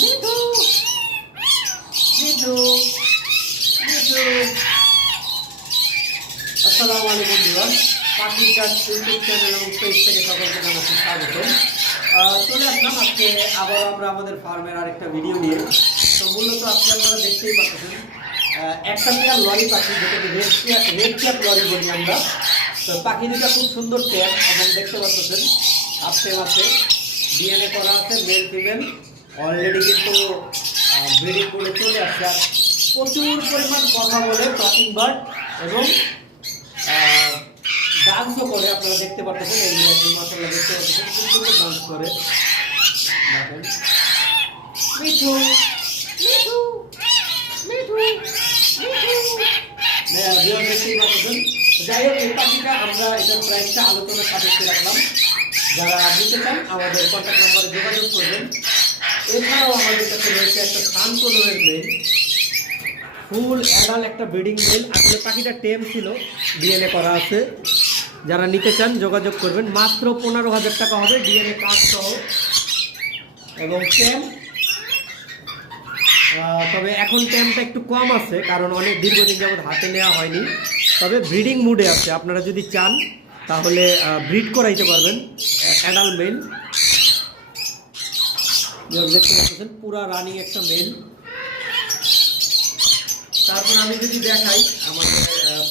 মিঠু মিঠু মিঠু। আসসালামু আলাইকুম ভিউয়ার্স, পাখির কাজ ইউটিউব চ্যানেল এবং পেজ থেকে সকলকে জানাচ্ছি স্বাগতম। চলে আসলাম আজকে আবার আমরা আমাদের ফার্মের আরেকটা ভিডিও নিয়ে। তো মূলত আজকে আপনারা দেখতেই পাচ্ছেন একটা পেয়ার লরি পাখি, যেটাকে রেড ক্যাপ লরি বলি আমরা। তো পাখি দুটা খুব সুন্দর ট্যাগ এবং দেখতে পাচ্ছেন হাফ আছে, ডিএনএ করা আছে, মেল ফিমেল অলরেডি কিন্তু ব্রিডিং করে চলে আসছে। আর প্রচুর পরিমাণ কথা বলে টকিং বার্ড এবং ডান্সও করে, আপনারা দেখতে পাচ্ছেন। এই মাসাল্লাহ দেখতে পাচ্ছেন খুব সুন্দর ডান্স করে। দেখেন মিঠু মিঠু মিঠু মিঠু, দেখতেই পাচ্ছেন। যাই হোক, এই পাখিটা আমরা এটার প্রাইসটা আলোচনা সাপেক্ষে রাখলাম। যারা নিতে চান আমাদের কন্ট্যাক্ট নাম্বারে যোগাযোগ করবেন। এছাড়াও আমাদের কাছে রয়েছে একটা সানকোলোরের মেল, ফুল অ্যাডাল্ট একটা ব্রিডিং মেল। আসলে পাখিটা টেম ছিল, ডিএনএ করা আছে। যারা নিতে চান যোগাযোগ করবেন। মাত্র 15,000 টাকা হবে ডিএনএ কার্ড সহ এবং টেম। তবে এখন টেমটা একটু কম আছে, কারণ অনেক দীর্ঘদিন যাবত হাতে নেওয়া হয়নি। তবে ব্রিডিং মুডে আছে, আপনারা যদি চান তাহলে ব্রিড করাইতে পারবেন। অ্যাডাল্ট মেল দেখতে পাচ্ছেন, পুরা রানিং একটা মেল। তারপর আমি যদি দেখাই, আমাদের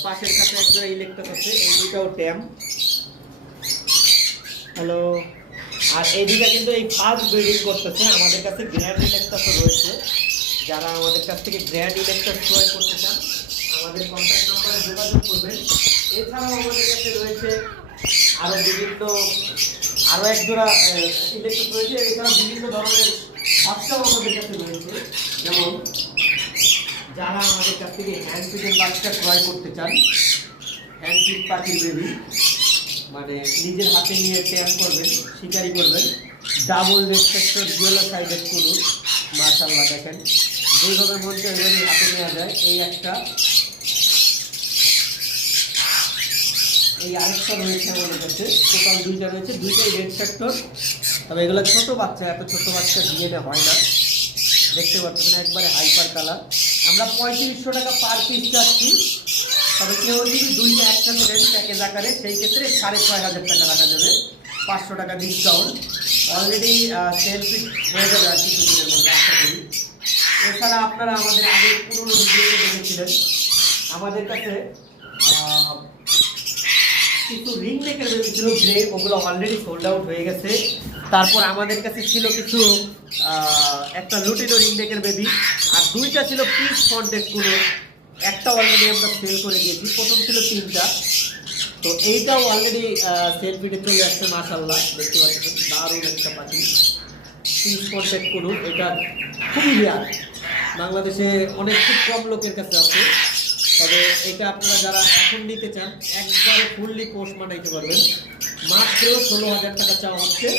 পাশের কাছে একটা ইলেকট্রাস আছে, এই দুটাও ট্যাম। হ্যালো। আর এইদিকে কিন্তু এই ফার্স্ট ব্রিডিং করতেছে। আমাদের কাছে গ্র্যান্ড ইলেকট্রাসও রয়েছে। যারা আমাদের কাছ থেকে গ্র্যান্ড ইলেকট্রাস ক্রয় করতে চান আমাদের কন্ট্যাক্ট নাম্বারে যোগাযোগ করবেন। এছাড়াও আমাদের কাছে রয়েছে আরও এক জোড়া ইলেকট্রাস রয়েছে। এছাড়া বিভিন্ন ধরনের বাচ্চাও আমাদের কাছে রয়েছে। যেমন যারা আমাদের কাছ থেকে হ্যান্ড ফিডের বাচ্চা ক্রয় করতে চান, হ্যান্ড ফিড পাখির বেবি, মানে নিজের হাতে নিয়ে ট্যাম করবেন, শিকারি করবেন, ডাবল রেসপেক্টর জুয়েলার সাইডের কুলুর, মাশাআল্লাহ দেখেন যেইভাবে মধ্যে ওইভাবে হাতে নেওয়া যায়। এই একটা, এই আরেকটা রয়েছে আমাদের কাছে। টোটাল দুইটা রয়েছে, দুইটাই রেড ফ্যাক্টর। তবে এগুলো ছোট বাচ্চা, এত ছোট বাচ্চা ডিএনএ হয় না। দেখতে পাচ্ছেন একবারে হাইপার কালার। আমরা 3500 টাকা পার পিস চাচ্ছি। তবে কেউ যদি দুইটা একসাথে রেট প্যাকেজ আকারে, সেই ক্ষেত্রে 6500 টাকা রাখা যাবে, 500 টাকা ডিসকাউন্ট। অলরেডি সেল ফিট হয়ে যাবে আর কিছুদিনের মধ্যে, আশা করি। এছাড়া আপনারা আমাদের আগের পুরোনো ভিডিওতে দেখেছিলেন আমাদের কাছে কিছু রিং নেকের বেবি ছিল গ্রে, ওগুলো অলরেডি সোল্ড আউট হয়ে গেছে। তারপর আমাদের কাছে ছিল কিছু একটা লুটিনো রিং নেকের বেবি, আর দুইটা ছিল পিস ফন্টেড কোনো, একটা অলরেডি আমরা সেল করে দিয়েছি। প্রথম ছিল 3টা, তো এইটাও অলরেডি সেল ফিটে চলে আসছে। মাশাআল্লাহ দেখতে পাচ্ছেন দারুণ একটা পাখি, পিস ফন্টেড কোনো। এটা খুবই রেয়ার, বাংলাদেশে অনেক খুব কম লোকের কাছে আছে। তবে এটা আপনারা যারা এখন নিতে চান একবারে ফুললি পোস্ট বানাইতে পারবেন। মাত্র 16,000 টাকা চাওয়া হচ্ছে।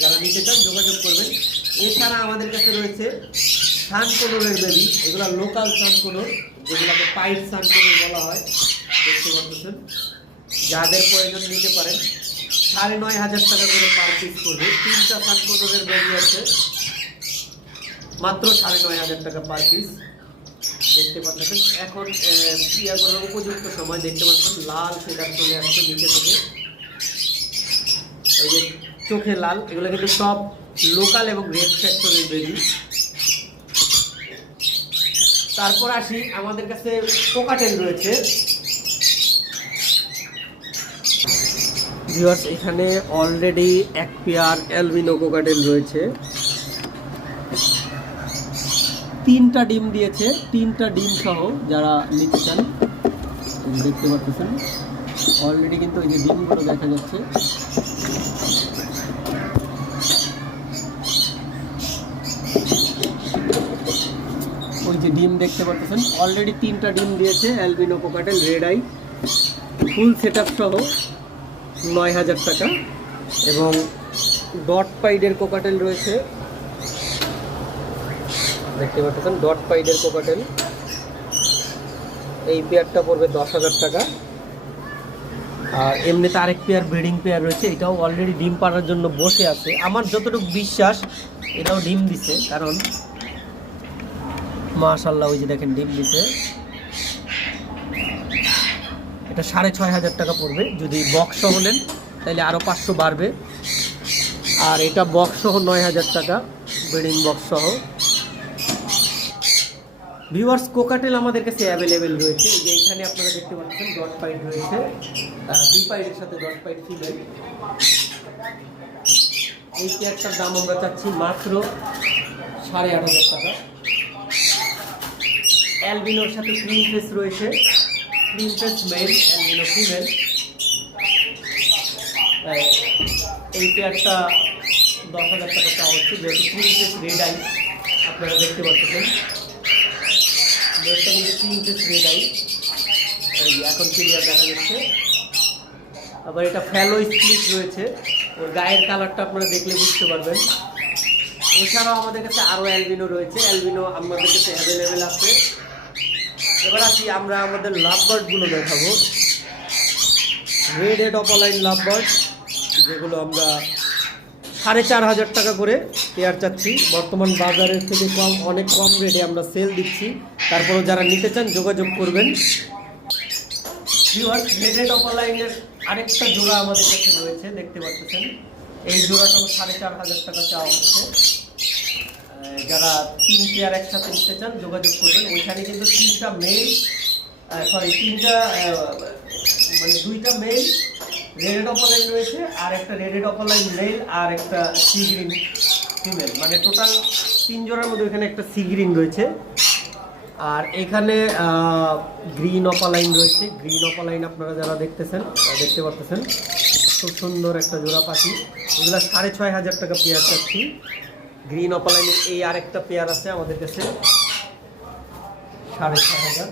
যারা নিতে চান যোগাযোগ করবেন। এছাড়া আমাদের কাছে রয়েছে সানকোলোরের বেবি, এগুলো লোকাল সানকোলোর, যেগুলোকে পাইট সানকোলোর বলা হয়। দেখতে পাচ্ছেন, যাদের প্রয়োজন নিতে পারেন। 9,500 টাকা করে পার পিস করবে। 3টা সানকোলোরের বেবি আছে, মাত্র 9,500 টাকা পার পিস। দেখতে পাচ্ছেন এখন ইয়া করার উপযুক্ত সময়। দেখতে পাচ্ছেন লাল ফেদার চলে আসছে নিচে থেকে, এই যে চোখে লাল। এগুলো কিন্তু সব লোকাল এবং রেড ফ্যাক্টরের বেবি। তারপর আসি, আমাদের কাছে কোকাটেল রয়েছে। ভিউয়ার্স, এখানে অলরেডি এক পেয়ার অ্যালবিনো কোকাটেল রয়েছে। 3টা ডিম দিয়েছে, 3টা ডিম সহ যারা নিতে চান দেখতে পাচ্ছেন। অলরেডি কিন্তু এই যে ডিমগুলো দেখা যাচ্ছে। ওই যে ডিম দেখতে পাচ্ছেন, অলরেডি 3টা ডিম দিয়েছে albino cockatiel red eye, full set up সহ 9,000 টাকা। এবং ডট পাইডের কোকাটেল রয়েছে, দেখতে পাচ্ছেন ডট পাইডের কোকাটেল। এই পেয়ারটা পড়বে 10,000 টাকা। আর এমনিতে আরেক পেয়ার ব্রিডিং পেয়ার রয়েছে, এটাও অলরেডি ডিম পাড়ার জন্য বসে আছে। আমার যতটুকু বিশ্বাস এটাও ডিম দিছে, কারণ মাশাআল্লাহ ওই যে দেখেন ডিম দিছে। এটা 6,500 টাকা পড়বে। যদি বক্স সহ নেন তাহলে আরও 500 বাড়বে। আর এটা বক্স সহ 9,000 টাকা, ব্রিডিং বক্স সহ। ভিউয়ার্স, কোকাটেল আমাদের কাছে অ্যাভেলেবেল রয়েছে। এই যে এখানে আপনারা দেখতে পাচ্ছেন ডট পাইট রয়েছে, দুই পাইটের সাথে ডট পাইট ফিমেল। এই পেয়ারটার দাম আমরা চাচ্ছি মাত্র 8,500 টাকা। অ্যালবিনোর সাথে ক্রিম ফেস রয়েছে, cream face male, albino female. এই পেয়ারটা 10,000 টাকা চাওয়া হচ্ছে, যেহেতু ক্রিম ফেস রেড আই আপনারা দেখতে পাচ্ছেন। মেলটা কিন্তু ক্রিম ফেস রেড আই, এই এখন ক্লিয়ার দেখা যাচ্ছে। আবার এটা ফ্যালো স্প্লিট রয়েছে, ওর গায়ের কালারটা আপনারা দেখলে বুঝতে পারবেন। এছাড়াও আমাদের কাছে আরও অ্যালবিনো রয়েছে, অ্যালবিনো আমাদের কাছে অ্যাভেলেবেল আছে। এবার আসি আমরা আমাদের লাভবার্ডগুলো দেখাবো। রেড হেড অপালাইন লাভবার্ড, যেগুলো আমরা 4,500 টাকা করে পেয়ার চাচ্ছি। বর্তমান বাজারের থেকে অনেক কম রেটে আমরা সেল দিচ্ছি। তারপরেও যারা নিতে চান যোগাযোগ করবেন। রেড হেড অপালাইনের আরেকটা জোড়া আমাদের কাছে রয়েছে, দেখতে পাচ্ছেন। এই জোড়াটাও 4,500 টাকা চাওয়া হচ্ছে। যারা 3 পেয়ার একসাথে নিতে চান যোগাযোগ করবেন। ওইখানে কিন্তু 3টা মেল, মানে 2টা মেল রেড অপালাইন রয়েছে, আর একটা রেড অপালাইন মেল, আর একটা সি গ্রিন ফিমেল। মানে টোটাল 3 জোড়ার মধ্যে ওইখানে একটা সি গ্রিন রয়েছে। আর এখানে গ্রিন অপালাইন রয়েছে। গ্রিন অপালাইন আপনারা যারা দেখতে পাচ্ছেন, খুব সুন্দর একটা জোড়া পাখি। এগুলো 6,500 টাকা পেয়ার চাচ্ছি। গ্রিন অপালাইনের এই আরেকটা পেয়ার আছে আমাদের কাছে 6,500।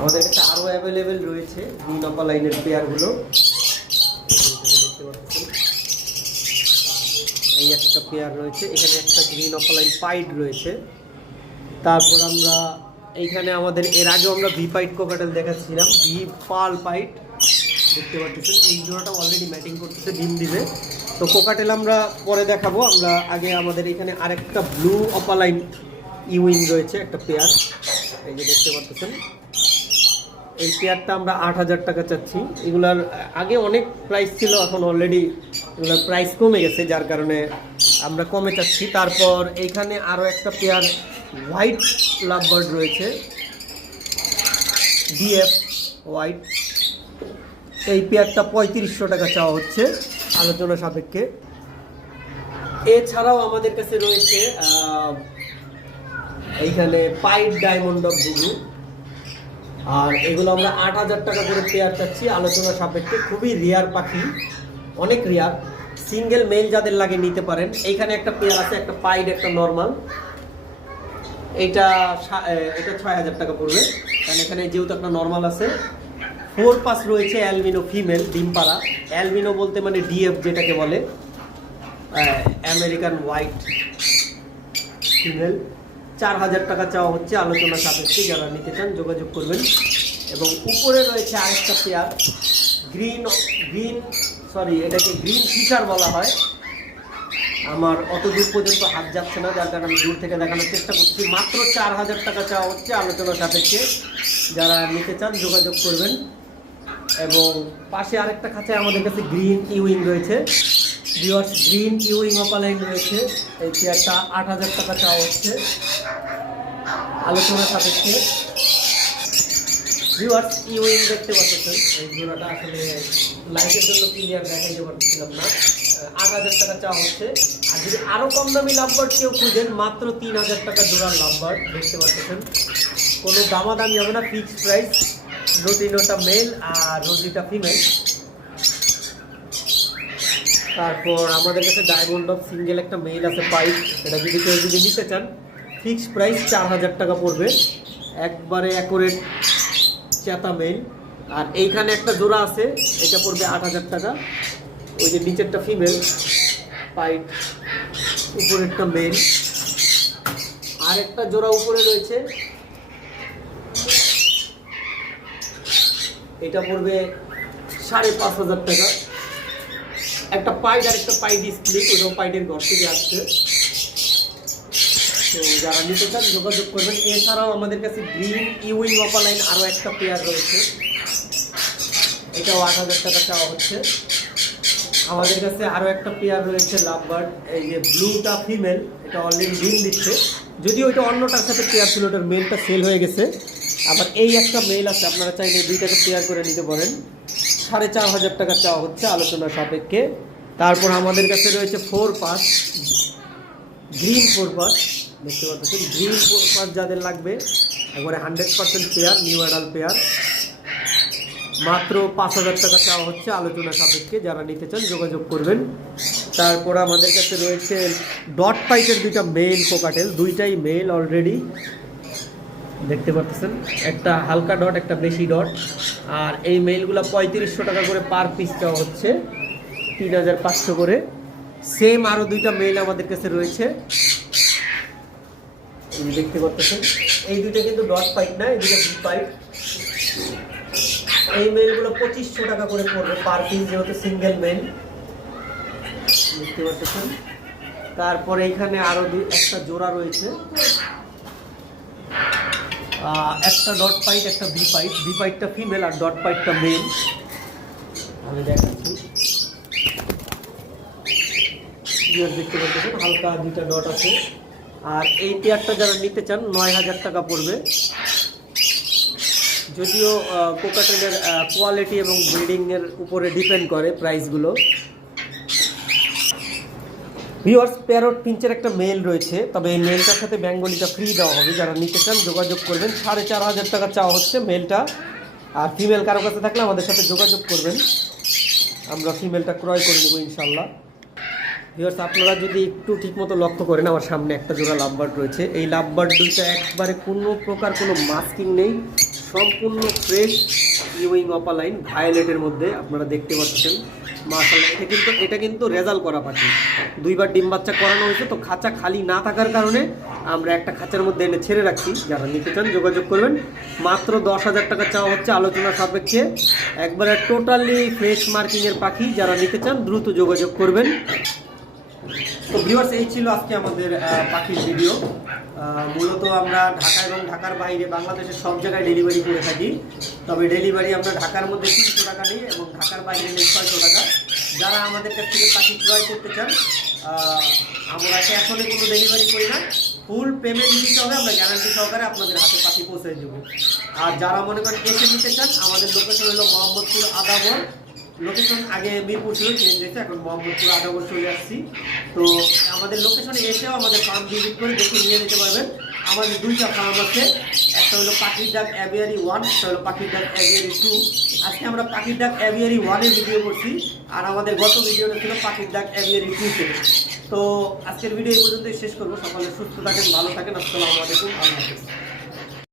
আমাদের কাছে আরও অ্যাভেলেবেল রয়েছে গ্রিন অপালাইনের পেয়ারগুলো। এই একটা পেয়ার রয়েছে, এখানে একটা গ্রিন অপালাইন পাইড রয়েছে। তারপর আমরা এইখানে আমাদের এর আগে আমরা ভি পাইট কোকাটেল দেখাচ্ছিলাম, ভি পাল পাইট দেখতে পাচ্ছেন। এই জোড়াটা অলরেডি ম্যাটিং করতেছে, ডিম দিবে। তো কোকাটেল আমরা পরে দেখাবো। আমরা আগে আমাদের এখানে আরেকটা ব্লু অপালাইন ইউইং রয়েছে একটা পেয়ার, এই যে দেখতে পাচ্ছেন। এই পেয়ারটা আমরা 8,000 টাকা চাচ্ছি। এগুলার আগে অনেক প্রাইস ছিল, এখন অলরেডি এগুলোর প্রাইস কমে গেছে, যার কারণে আমরা কমে চাচ্ছি। তারপর এইখানে আরও একটা পেয়ার হোয়াইট লাভবার্ড রয়েছে, ডিএফ হোয়াইট। এই পেয়ারটা 3,500 টাকা চাওয়া হচ্ছে আলোচনা সাপেক্ষে। এছাড়াও আমাদের কাছে রয়েছে এইখানে পাইট ডায়মন্ড অফ বুবু, আর এগুলো আমরা 8,000 টাকা করে পেয়ার চাচ্ছি আলোচনা সাপেক্ষে। খুবই রেয়ার পাখি, অনেক রেয়ার। সিঙ্গেল মেল যাদের লাগে নিতে পারেন। এইখানে একটা পেয়ার আছে, একটা পাইড একটা নর্মাল। এটা 6,000 টাকা পড়বে, কারণ এখানে যেহেতু একটা নর্মাল আছে। 4 পাস রয়েছে অ্যালবিনো ফিমেল, ডিমপাড়া। অ্যালবিনো বলতে মানে ডিএফ যেটাকে বলে, আমেরিকান হোয়াইট ফিমেল। 4,000 টাকা চাওয়া হচ্ছে আলোচনা সাপেক্ষে। যারা নিতে চান যোগাযোগ করবেন। এবং উপরে রয়েছে আরেকটা পেয়ার এটাকে গ্রিন ফিশার বলা হয়। আমার অত দূর পর্যন্ত হাত যাচ্ছে না, যার কারণে আমি দূর থেকে দেখানোর চেষ্টা করছি। মাত্র 4,000 টাকা চাওয়া হচ্ছে আলোচনা সাপেক্ষে। যারা নিতে চান যোগাযোগ করবেন। এবং পাশে আরেকটা খাঁচায় আমাদের কাছে গ্রিন ইউইং রয়েছে, গ্রিন ইউইং অপালাইন রয়েছে। এই চেয়ারটা 8,000 টাকা চাওয়া হচ্ছে আলোচনা সাপেক্ষে। ভিউয়ার্স, ইউইং দেখতে পাচ্ছেন, এই জোড়াটা আসলে লাইটের জন্য ক্লিয়ার দেখাইতে পারছিলাম না। 8,000 টাকা চাওয়া হচ্ছে। আর যদি আরও কম দামি লাভবার্ড কেউ খুঁজেন, মাত্র 3,000 টাকা জোড়ার লাভবার্ড দেখতে পাচ্ছেন। কোনো দামাদামি হবে না, ফিক্সড প্রাইস। রোটিনোটা মেল আর রোজিটা ফিমেল। তারপর আমাদের কাছে ডায়মন্ড অফ সিঙ্গেল একটা মেল আছে পাইপ। এটা যদি কেউ নিতে চান, ফিক্সড প্রাইস 4,000 টাকা পড়বে। একবারে অ্যাকুরেট চেতা মেল। আর এইখানে একটা জোড়া আছে, এটা পড়বে 8,000 টাকা। ওই যে নিচেরটা ফিমেল পাইপ, উপরেরটা মেল। আর একটা জোড়া উপরে রয়েছে, এটা পড়বে 5,500 টাকা। একটা পাইড আর একটা পাইড স্প্লিট, ওটাও পাইডের ঘর থেকে আসছে। তো যারা নিতে চান যোগাযোগ করবেন। এছাড়াও আমাদের কাছে গ্রিন ইউইং অপালাইন আরও একটা পেয়ার রয়েছে, এটাও 8,000 টাকা চাওয়া হচ্ছে। আমাদের কাছে আরও একটা পেয়ার রয়েছে লাভবার্ড, এই যে ব্লুটা ফিমেল, এটা অলরেডি ডিম দিচ্ছে, যদিও এটা অন্যটার সাথে পেয়ার ছিল, ওটার মেলটা সেল হয়ে গেছে। আবার এই একটা মেল আছে, আপনারা চাইলে দুইটাকে পেয়ার করে নিতে পারেন। 4,500 টাকা চাওয়া হচ্ছে আলোচনা সাপেক্ষে। তারপর আমাদের কাছে রয়েছে 4 পাস, গ্রিন 4 পাস, দেখতে পাচ্ছেন গ্রিন 4 পাস যাদের লাগবে, একবারে 100% পেয়ার, নিউ অ্যাডাল পেয়ার, মাত্র 5,000 টাকা চাওয়া হচ্ছে আলোচনা সাপেক্ষে। যারা নিতে চান যোগাযোগ করবেন। তারপর আমাদের কাছে রয়েছে ডট পাইটের দুইটা মেল কোকাটেল, দুইটাই মেল অলরেডি দেখতে পাচ্ছেন, একটা হালকা ডট একটা বেশি ডট। আর এই মেলগুলো 3500 টাকা করে পার পিস চাওয়া হচ্ছে, 3,500 করে। সেম আরও দুইটা মেল আমাদের কাছে রয়েছে, দেখতে পাচ্ছেন। এই দুইটা কিন্তু ডট পাইট না, এই দুইটা বি পাইট। এই মেলগুলো 2500 টাকা করে পড়বে পার পিস, যেহেতু সিঙ্গেল মেল, দেখতে পাচ্ছেন। তারপরে এখানে আরো একটা জোড়া রয়েছে, একটা ডট পাইট একটা বি পাইট, বি পাইটটা ফিমেল আর ডট পাইটটা মেল। আমি দেখাচ্ছি, দেখতে পাচ্ছেন হালকা দুইটা ডট আছে। আর এই পেয়ারটা যারা নিতে চান 9,000 টাকা পড়বে, যদিও কোকাটেলের কোয়ালিটি এবং ব্রিডিংয়ের উপরে ডিপেন্ড করে প্রাইসগুলো। ভিউয়ার্স, প্যারট পিঞ্চের একটা মেল রয়েছে, তবে এই মেলটার সাথে বেঙ্গলিটা ফ্রি দেওয়া হবে। যারা নিতে চান যোগাযোগ করবেন। 4,500 টাকা চাওয়া হচ্ছে মেলটা। আর ফিমেল কারো কাছে থাকলে আমাদের সাথে যোগাযোগ করবেন, আমরা ফিমেলটা ক্রয় করে নেব ইনশাল্লাহ। ভিউয়ার্স, আপনারা যদি একটু ঠিকমতো লক্ষ্য করেন, আমার সামনে একটা জোড়া লাভবার্ড রয়েছে। এই লাভবার্ড দুইটা একবারে কোনো প্রকার কোনো মাস্কিং নেই, সম্পূর্ণ ফ্রেশ ইউইং অপালাইন ভায়োলেটের মধ্যে, আপনারা দেখতে পাচ্ছেন। মাশাআল্লাহ, এটা কিন্তু রেজাল্ট করা পাখি, 2বার ডিম বাচ্চা করানো হয়েছে। তো খাঁচা খালি না থাকার কারণে আমরা একটা খাঁচার মধ্যে এনে ছেড়ে রাখছি। যারা নিতে চান যোগাযোগ করবেন। মাত্র 10,000 টাকা চাওয়া হচ্ছে আলোচনা সাপেক্ষে, একবারে টোটালি ফ্রেশ মার্কিংয়ের পাখি। যারা নিতে চান দ্রুত যোগাযোগ করবেন। তো ভিউয়ার্স, এই ছিল আজকে আমাদের পাখির ভিডিও। মূলত আমরা ঢাকা এবং ঢাকার বাইরে বাংলাদেশের সব জায়গায় ডেলিভারি করে থাকি, তবে ডেলিভারি আমরা ঢাকার মধ্যে 300 টাকা নিই এবং ঢাকার বাইরে নিই 600 টাকা। যারা আমাদের কাছ থেকে পাখি ক্রয় করতে চান, আমরা ক্যাশ অনে কোনো ডেলিভারি করি না, ফুল পেমেন্ট দিতে হবে, আমরা গ্যারান্টি সহকারে আপনাদের হাতে পাখি পৌঁছে দেবো। আর যারা মনে করেন এসে নিতে চান, আমাদের লোকেশন হলো মোহাম্মদপুর আদাবর। লোকেশন আগে মিরপুর ছিল, চেঞ্জ হয়েছে, এখন মোহাম্মদপুর আদাবর চলে আসছি। তো আমাদের লোকেশনে এসেও আমাদের ফার্ম ভিজিট করে দেখে নিয়ে নিতে পারবেন। আমাদের 2টা ফার্ম আছে, একটা হলো পাখির ডাক অ্যাভিয়ারি 1, একটা হলো পাখির ডাক অ্যাভিয়ারি 2। আজকে আমরা পাখির ডাক অ্যাভিয়ারি 1-এর ভিডিও করছি, আর আমাদের গত ভিডিওটা ছিল পাখির ডাক অ্যাভিয়ারি 2-তে। তো আজকের ভিডিও এই পর্যন্তই শেষ করবো। সকলে সুস্থ থাকেন, ভালো থাকেন। আসসালামু আলাইকুম, আল্লাহ হাফেজ।